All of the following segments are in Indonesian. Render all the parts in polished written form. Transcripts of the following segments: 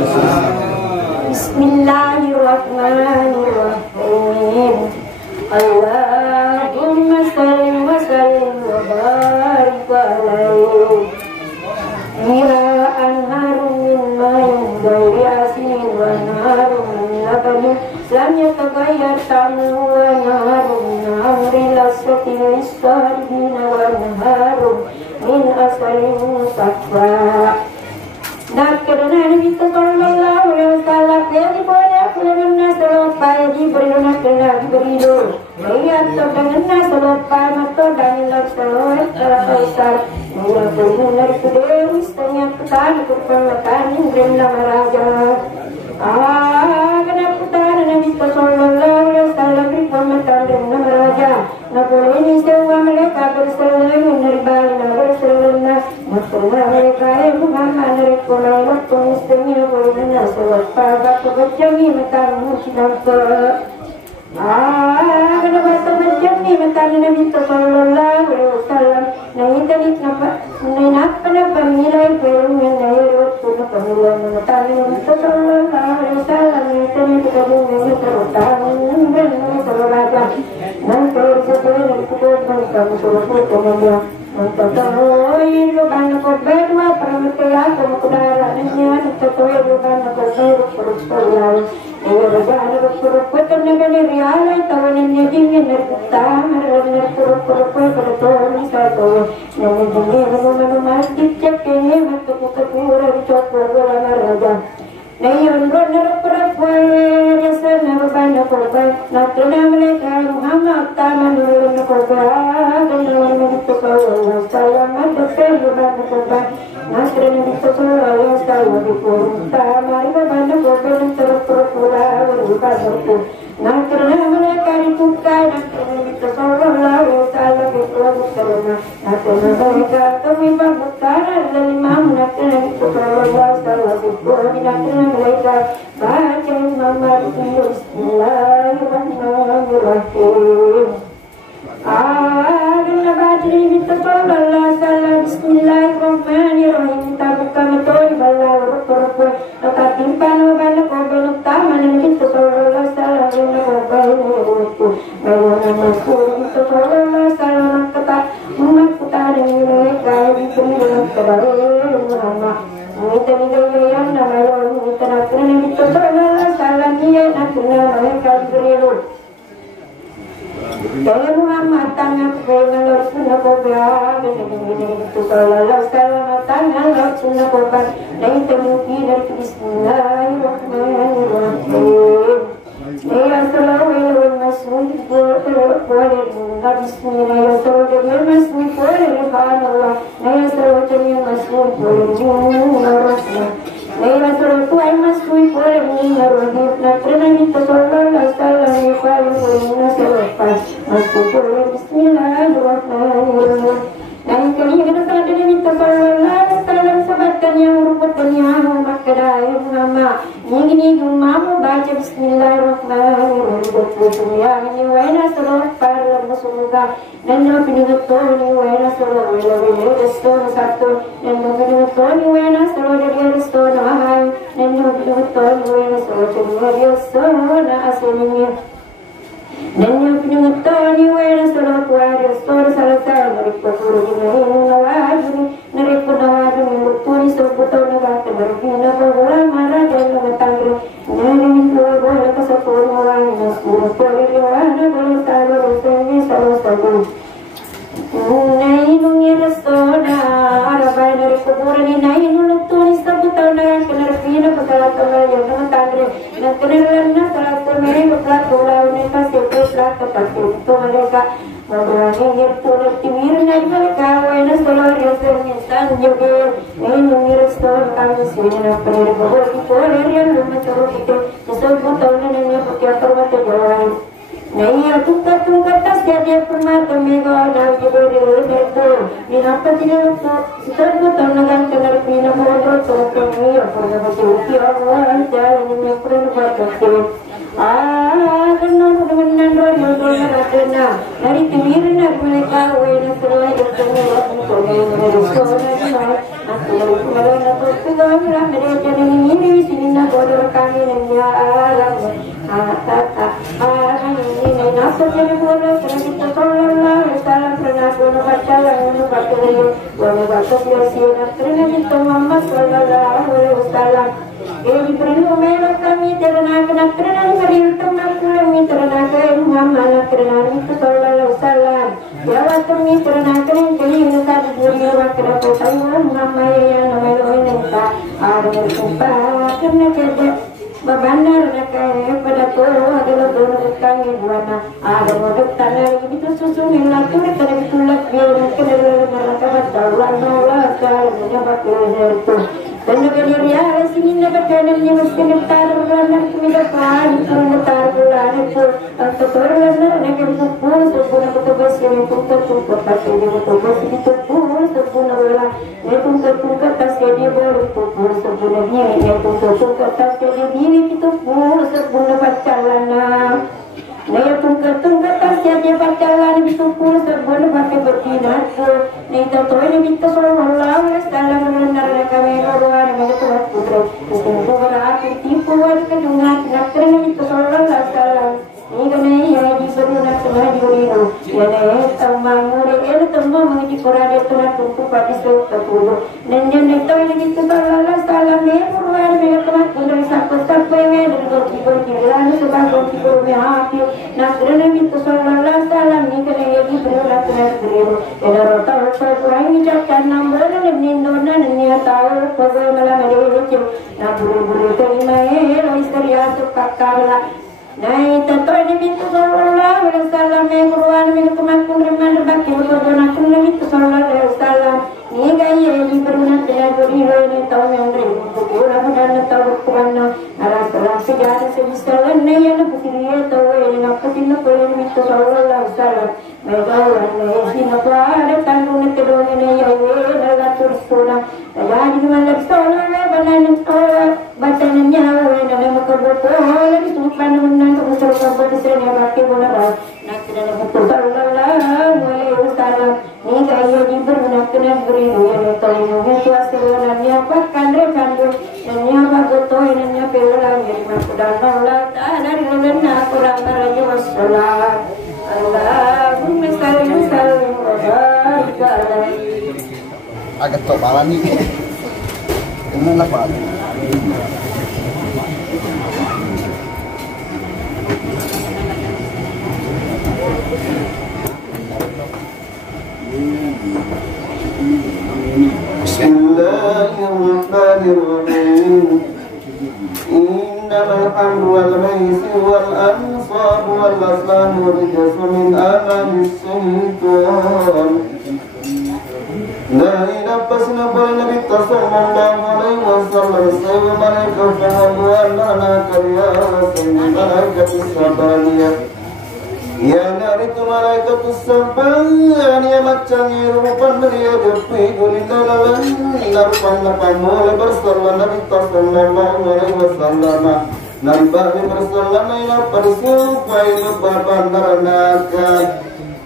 Bismillahirrahmanirrahim. Allahumma salli wa sallim wa barik alaihi. Mira'an harum min ma'in ghairi asin wa narum min labanin lam yataghayyar ta'muhu wa narum min amri lasati lis-saribin wa narum min asalin musaffa. Karena Nabi sallallahu alaihi wasallam dia diboleh dengan nasalot pai diberikan kena diberido. Ia dengan nasalot pai mato dan salot terasar. Ia benar sudah istanya ketan keperluan Indra Maraja. Kenapa putar Nabi sallallahu alaihi wasallam berkomentar dengan Maraja. Nampaknya ini semua mereka berselang menerbang berselang. Maksudnya mereka yang Muhammad Rasulullah waktu istrinya bolehnya sholat pada kebacami matamu sidang ke. Kenapa kebacami matamu Nabi Sallallahu Alaihi Wasallam? Naik tadi kenapa nilai pelungnya naik waktu pemilihan matamu Nabi Sallallahu Alaihi Wasallam? Naik tadi kebunnya terutama dan terlalu nanti sesuai dengan keputusan kamu suruh kemudian. Mantapoi lubang korban wa permutila kemudarannya mantapoi lubang korban perutulai ini berjalan berpurut-purut negara real tawanan jadinya nerta merer purut-purut bertolong satu namun ini menu masjid ceknya mantap pura dicopot bola raja Nayon benar perempuan jasa narubana korban nakena mereka Muhammad taman nurun korban dan nurun mentukau salam ada perubana korban nakena mentukau salam dikurung tamari berbana korban terpura-pura berbana nakena mereka dibukai nakena mentukau salam dikurung teruna nakena mereka kami bangkutkan dan imam nakena mentukau salam dikurung nakena mereka baca Muhammad Bismillahirrahmanirrahim. Bila baca ini tertolaklah salam Bismillahirrahmanirrahim. Tak buka metode balau rukun tak timpan bala korban utama dan kita tertolaklah salam dengan korban itu. Bawa masuk tertolaklah salam ketat umat utara mereka diberi dengan kebahagiaan Muhammad. Kita yang namanya kita nak kena kita salah salah dia nak kena mereka berilu. Kalau Muhammad tanya kepada Rasulullah kepada itu salah salah tanya Rasulullah kepada dan temui dari Bismillahirrahmanirrahim. Ya sallallahu mas'ud boleh Bismillah ya sallallahu mas'ud boleh subhanallah ya sallallahu mas'ud boleh Rasulullah ya sallallahu mas'ud boleh Rasulullah nak pernah kita sallallahu salam ya sallallahu mas'ud boleh Bismillahirrahmanirrahim. Dan kali kita sadar minta sallallahu salam sabatkan yang merupakan yang makadai Muhammad ini mamu baca Bismillahirrahmanirrahim ya ini wena sallallahu para musuhga dan pinigutoni wena sallallahu alaihi wasallam satu dan pinigutoni wena sallallahu alaihi wasallam dan pinigutoni wena sallallahu alaihi wasallam aslinya dan pinigutoni wena sallallahu alaihi wasallam salah meripuru ini nawajuni mutuni sebutan negara berbina berulang marah dan mengetahui nyanyi bola kesepuluh orang masuk periwana bersalah bersemi salah satu naik nungir soda arabai dari kuburan ini naik nuluk tulis sebutan negara berbina bersama teman yang mengetahui dan kenalannya salah semeri bersama pulau mereka sebelah tetapi itu mereka Mengurangin turut timirnya mereka wena seluruh yang insan juga nungir seluruh kami sini penerima boleh yang rumah turut itu disebut tahunannya setiap permata jalan. Naya tungkat tas jadi permata mega dan juga itu dinapa tidak disebut tahunan tenar pina mereka turut kami apa yang berarti Allah jalan ini pernah berkata dengan dari timirnya mereka wena seluruh yang terlalu minna bodoh kami nanya alam tata ini nafsu jadi bodoh karena kita sallallahu alaihi wasallam pernah bodoh baca yang baca ini bodoh baca biasa karena kita Muhammad sallallahu alaihi wasallam ini perlu mereka kami karena karena hari itu kami karena Muhammad karena itu sallallahu alaihi wasallam ya kami karena kali ini saat dunia waktu Taiwan Muhammad yang namanya kita ada bersumpah karena kerja berbandar pada toro adalah toro kami buana ada modal tanah itu susun yang laku karena itu lagi kena mereka berdakwah Allah kalau menyebab itu dan negara dia sini dapat kanannya mesti letar bulan kita pan itu letar bulan itu atau bulan negara sepuluh sepuluh petugas yang tutup pasti dia petugas itu sepuluh bulan itu tutup atas dia baru sepuluh dia yang tutup atas dia itu sepuluh bacalana Naya tungkat tasya dia pacaran di sepuluh sebelum pakai bertinat Naya tahu ini kita sallallahu alaihi wasallam mengenal kami orang yang berbuat putra Istimewa berarti tipu wajib kedungan kerana kita sallallahu alaihi wasallam Ini kena yang diberikan semua diurino Yang tambah murid itu tambah mengaji Quran itu nak untuk pada sepuluh Dan yang itu yang kita sallallahu alaihi wasallam ni orang yang berbuat dari siapa yang berbuat lalu sebab berbuat hati Nah kerana kita sallallahu alaihi wasallam ni kena yang diberikan beriru Ada rota orang ini cakap nombor dan nindona dan dia tahu pokok malam ada itu Nah buru-buru terima istri asuk kakak Nah, tentu ini bintu sallallahu alaihi wasallam yang Quran yang kemakun remanda baki berdonakan Nabi sallallahu alaihi wasallam. Ni gaya diberikan dengan beriru ini tahu yang beriru. Orang dan tahu Quran arah terang sejarah sebisalan ni yang bersedia tahu yang apa sih nak boleh bintu sallallahu alaihi wasallam. Mereka orang ni sih nak ada tanggung kedua ini yang adalah tulis Quran. Jadi mana sallallahu alaihi wasallam bacannya orang dalam kebetulan lagi tulisan menang kebetulan kebetulan yang pakai bola nak kena betul sallallahu alaihi wasallam ni gaya diberikan kena beriru yang tahu yang kuasa sebenarnya apa kandre dan yang betul yang pelan yang masukkan Allah dari lena Quran raja wassalam Allahumma salli sallim wa barik alaihi agak tobalan ni umum apa Bismillahirrahmanirrahim Innamal hamdu wal maisir wal ansab wal aslam rijsun min amalis syaitan La inapasna pada Nabi sallallahu alaihi wasallam Sayyid malaika fahadu lana karya Sayyid malaika sabariyah Ya naritu malaikatus sabayan ya macamnya rupan dia depi gulindalalan narpan napamula bersallallahu Nabi sallallahu alaihi wasallam Nabi bersallallahu ila persupai babandaranaka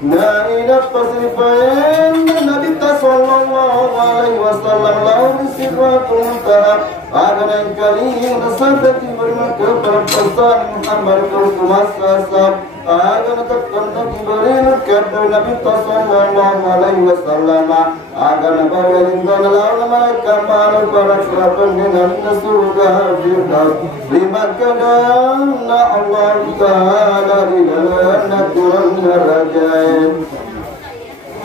Na ila pasrifayan Nabi sallallahu alaihi wasallam lahu sifatul muntaha Agana kali nasabati bermaka perpesan Muhammad berkuasa Agana takkan Nabi berikan Nabi sallallahu alaihi wasallam Agana bawalindana lawan mereka malu para serapan dengan surga firdaus Lima kadana Allah Ta'ala rilana turun rajain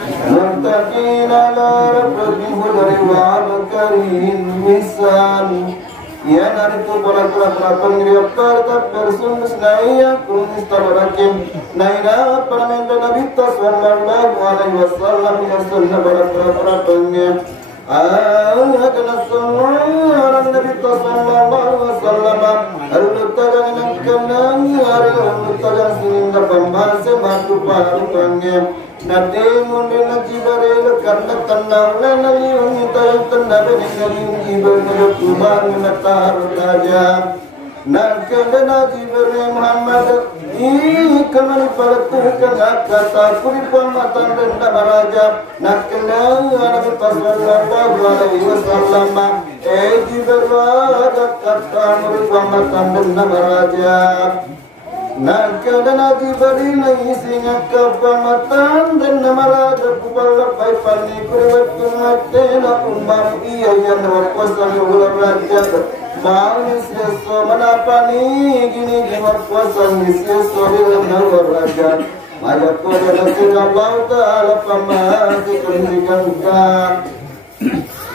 Muttaqin ala rabbihim hudari wa al-karim misan Ya naritu bola-bola penggriapar tak bersungus naya kunis tabarakim Naina paramenda Nabi sallallahu alaihi wasallam ya sunnah bola-bola penggriap Agana sallallahu Nabi sallallahu alaihi wasallam Al-Mutajan nangkanang Al-Mutajan sininda pembahasa matu paru penggriap Nade mundi najibare karena tenang lena liung tayo tanda bening liung ibal ngedok kubang menatar raja Nakandana Jibril Muhammad Kaman Palatukan Kata Kuripon Matan dan Namaraja Nakandana Nabi Sallallahu Alaihi Wasallam Jibril Kata Kuripon Matan dan Namaraja Nakandana Jibril Isinya Kepamatan dan Namaraja Kupalapai Pani Kuripon Matena Umam Iya yang Wakuasam Yuhul Raja Manusia so menapani gini gimana kuasa manusia so hilang raja Maya pada nasib Allah Ta'ala pamati kerjikan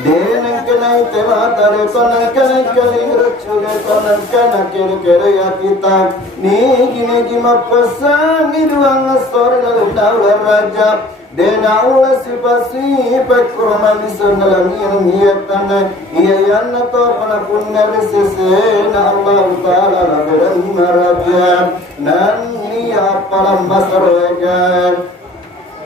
Denang kenai tema tare konan kenai keling recule konan kena kere ya kita Ni gini gimana kuasa miduang asori lalu daulah raja Dena ula sipasi pekroman disengalang niatan iya yang nato panapun dari sesena Allah Taala rabbal marabia nan niya palam basarega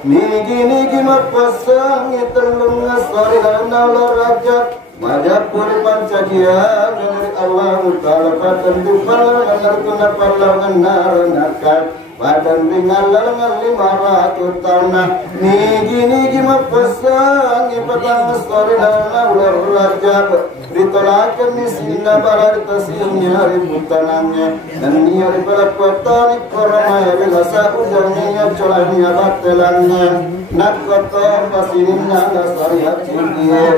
nigi mapasang itelung asari lanau raja Madapur pancagia dari Allah Taala patan dipal ngartuna palangan naranakan Badan ringan lalangan 500 tahun Nigi mapasang ipatang story na ular rajab Ditolakan di sini balar tasirnya ributanannya Dan niya ripalapatan ikoromaya Bilasa ujangnya colahnya batelannya Nakotor pasininnya nasariat cinggir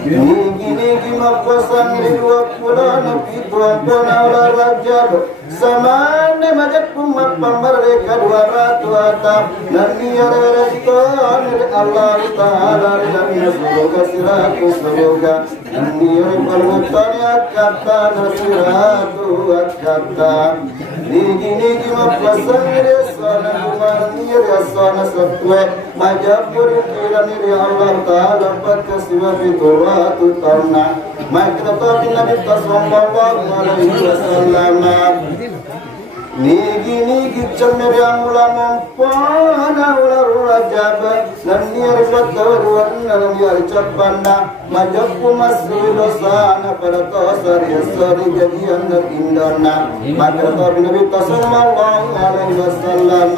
Nigi mapasang riwak pula Nabi Tuhan penaulah rajab Samane majak pumat pambareka 200 atap Nani areraton Allah Ta'ala Rilami surga siratu surga Nani aripalmutan akata nasiratu akata Nigi mapasang resona Kumani resona satwe Majak purikiran iri Allah Ta'ala Pakasiwa bituratu tauna Maknata Nabi Sallallahu Alaihi Wasallam Nigi cemir yang ulama pana ular rajab Nani arifatawaduan nani aricapanda Majapku masih dosana pada tosar yasari jadian dan indona Maknata Nabi Sallallahu Alaihi Wasallam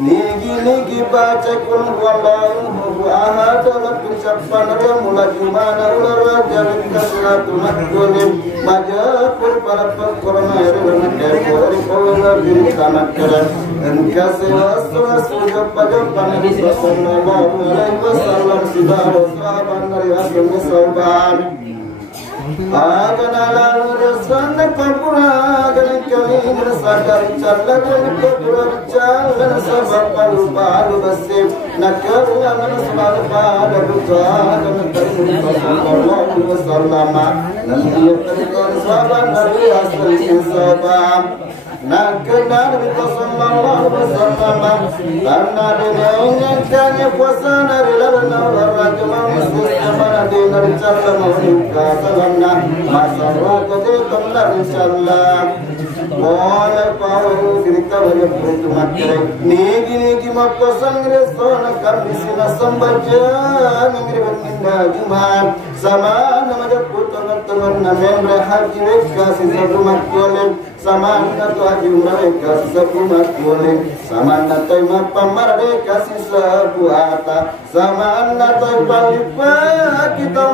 Nigi baca kun wallahu ahad dalam ucapan yang mulai mana ular raja kasratu makdulim majapur para pekorma yang dari pola diri tamat keran dan kasih wasna sujud pada Nabi sallallahu alaihi wasallam sidar sahabat dari asal sahabat Akan ala rasan kapura akan kami bersadar calakan kapura jalan sabab palu basib nakal aman sabab pada bukan sallallahu alaihi wasallam nanti terkon sahabat dari asal sahabat nakal Nabi sallallahu alaihi wasallam karena dengannya kanya puasa dari lawan raja muslim mana dari cara muka salamna masalah kode kamlar insyaallah wala pau dirika wala putu makke nigi mapasang resona kami sina sambaja ngiri binda jumat sama nama putu teman namen haji kasih satu makolen sama nato haji mereka satu makolen sama nato mapamar kasih satu ata sama nato palipa kita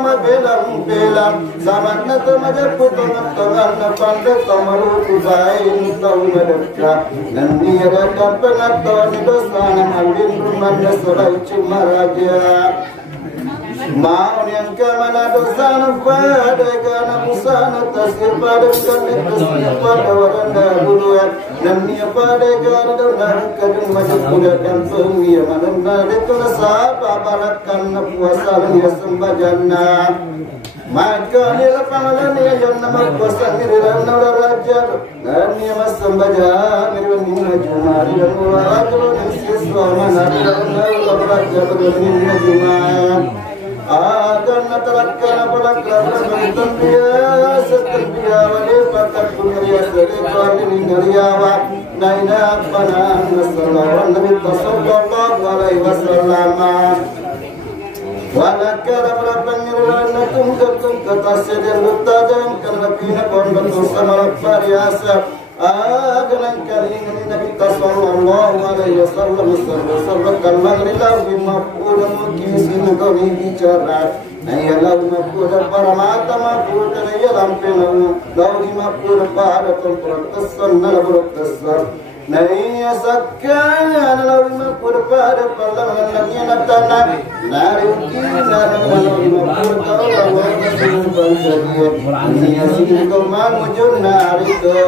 belang sama nato majaput tangan pandai tamaru kubain tau medeka dan dia datang pengaton dosa ngambil rumah serai cuma raja mau yang kemana dosa pada kana busana tasir pada tasir pada waranda buluan dan dia pada kana dolar kadung majap kuda dan pengia mananda itu sapa barakan puasa dia sembajana maka ni lapangan ni yang nama puasa ni dalam raja dan dia sembaja ni jumari dan raja ni siswa mana dalam raja berdiri jumat akan terangkan pada kerana seterbiya wali pakat dunia sedekat ini ngeriawa naina panang sallallahu Nabi sallallahu alaihi wasallam Walakara berapanyirana tunggatung katasya dan lutadang karena pina konbentuk sama variasa. Dengan kali ini Nabi sallallahu alaihi wasallam sabdakan magrilah bimaf'ul mukisi kami bicara. Naya lau maf'ul para mata maf'ul naya lampenu lau maf'ul pada tempat kesan nala berkesan. Naya sakkan lau maf'ul pada palangan lagi natana nari ukina lau maf'ul pada wajib berjadian. Naya sikit kau mangujun nari tu.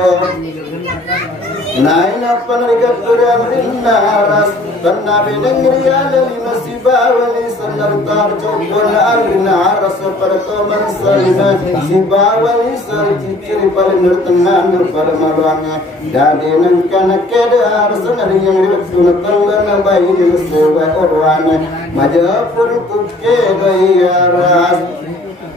Naina panarigat kurang rinnaras tanna binengriya lali masiba wali sanartar jokon alrina aras parto mansalina siba wali sarciciri palinur tengan pada maluangnya dadenan kana keda aras nariyang ribet sunatallana bayi sewa orwana majapur tukke gayaras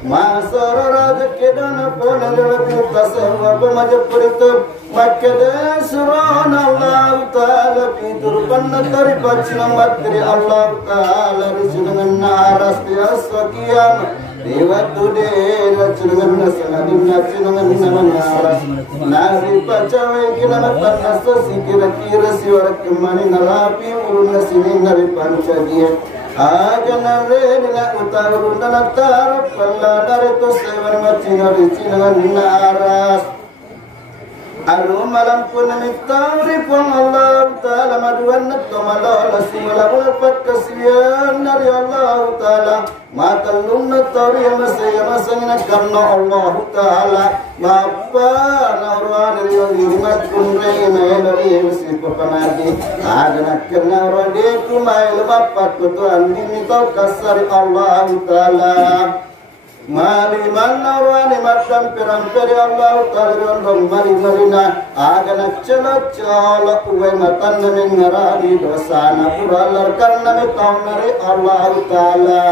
Masara raja kedana pona lebih tasawwa majapur tu Makada surana Allah Ta'ala Fitur panna taripat sinang matri Allah Ta'ala Risunangan naras biasa kiam Diwatu dela sinangan nasaladin Sinangan naman naras Nari pacawe kinamatan nasa Sikira-kira siwarak kemani narapi Uruna sini nari pancagia Aja nare nila utarun danatar Pala narito sewan macina Risinangan naras Alu malam pun mitawri pun Allah Ta'ala maduan natto malala simala ulpat kasian dari Allah Ta'ala matalun natawri masaya masangina karena Allah Ta'ala mapa naurwan dari hikmat kun reina dari musibah panadi ada karena rode kumai lepat kutuan dimitau kasari Allah Ta'ala Maliman nawani matan peramperi Allah Ta'ala mali-malina agana cala-cala uwe matan namin ngarani dosana puralar karena mitawari Allah Ta'ala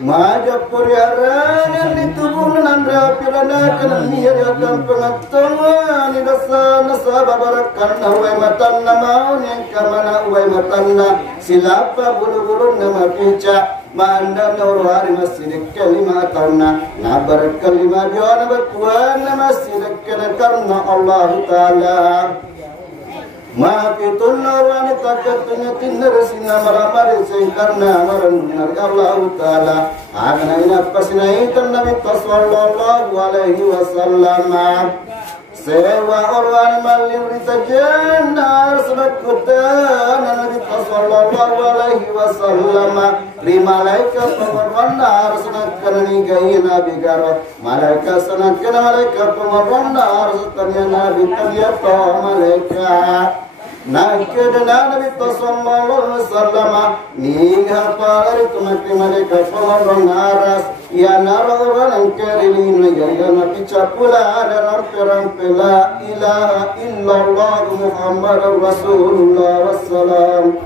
Majapur yarangan ditubuh nandra pirana kananiyar yadang pengatungan idasana sababarakan uwe matan na maun yang kamana uwe matan na silapa bulu-bulu nama pica Manda nawari masjid kalima tauna nabar kalima jana batuan masjid karena Allah Ta'ala Maafitun nawani takatunya tinder singa maramari karena maran Allah Ta'ala agana ina pasinaitan Nabi sallallahu alaihi wasallam Sewa orwan malin ritajannar sebakutan Nabi sallallahu alaihi wasallam Li malaikat pemerwannar senatkan nigai Nabi garo Malaikat senatkan malaikat pemerwannar Setannya Nabi terliata malaikat Nakadana Nabi sallallahu alaihi wasallam Niga palar itu mati malaikat pemerwannar Ya narawan kerilin Gayana picapula ada rampe-rampe La ilaha illallah Muhammad Rasulullah wassalam